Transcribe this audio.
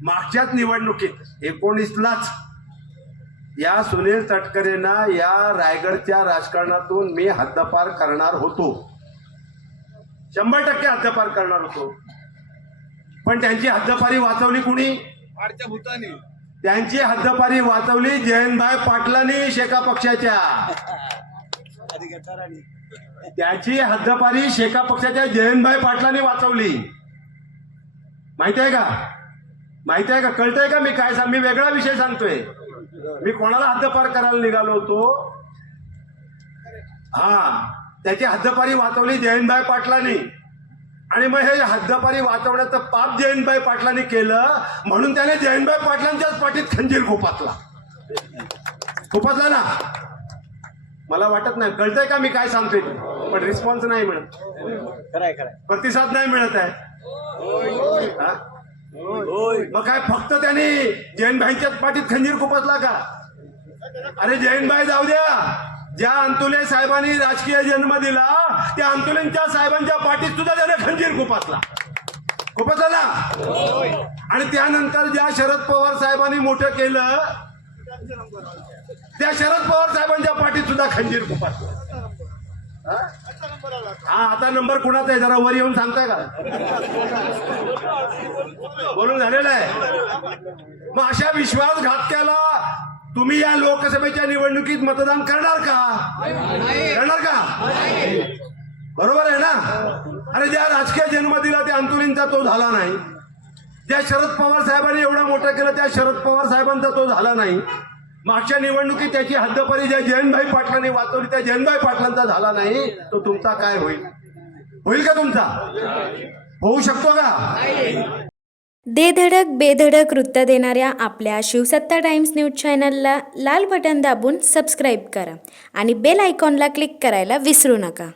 मागच्याच निवडणुकीत 19लाच या सुनील तटकरेंना या रायगडच्या राजकारणातून मी हद्दपार करणार होतो, 100% हद्दपार करणार होतो. पण त्यांची हद्दपारी वाचवली कुणी? त्यांची हद्दपारी वाचवली जयंतभाई पाटलांनी शेका पक्षाच्या. त्याची हद्दपारी शेका पक्षाच्या जयंतभाई पाटलांनी वाचवली. माहिती आहे का? माहिती आहे का? कळतंय का मी काय मी वेगळा विषय सांगतोय. मी कोणाला हद्दपार करायला निघालो होतो? त्याची हद्दपारी वाचवली जयंतभाई पाटलांनी. आणि मग हे हद्दपारी वाचवण्याचं पाप जयंतभाई पाटलांनी केलं म्हणून त्याने जयंतभाई पाटलांच्याच पाठीत खंजीर खुपसला ना. मला वाटत नाही कळतंय का मी काय सांगतोय. पण रिस्पॉन्स नाही मिळत, प्रतिसाद नाही मिळत आहे. मग काय फक्त त्यांनी जयंतभाईच्याच पाठीत खंजीर खुपसला का? अरे जयंतभाई जाऊ द्या, ज्या अंतुले साहेबांनी राजकीय जन्म दिला त्या अंतुलेंच्या साहेबांच्या पाठीत सुद्धा त्याने खंजीर खुपसला ना. आणि त्यानंतर ज्या शरद पवार साहेबांनी मोठं केलं त्या शरद पवार साहेबांच्या पाठीत सुद्धा खंजीर खुपसला. आता नंबर कुणाचा आहे जरा वर येऊन सांगताय का? बोलून झालेलं आहे. मग अशा विश्वासघातक्याला तुम्ही या लोकसभेच्या निवडणुकीत मतदान करणार का? करणार का? बरोबर आहे ना. अरे ज्या राजकीय जन्म दिला त्या अंतुलींचा तो झाला नाही, ज्या शरद पवार साहेबांनी एवढं मोठं केलं त्या शरद पवार साहेबांचा तो झाला नाही. मागच्या निवडणुकीत त्याची हद्दपारी ज्या जयंतभाई पाटलांनी वाचवली त्या जयंतभाई पाटलांचा झाला नाही, तो तुमचा काय होईल? होईल का तुमचा? होऊ शकतो का? देधडक बेधडक वृत्त देणाऱ्या आपल्या शिवसत्ता टाइम्स न्यूज चॅनलला लाल बटन दाबून सबस्क्राईब करा आणि बेल आयकॉनला क्लिक करायला विसरू नका.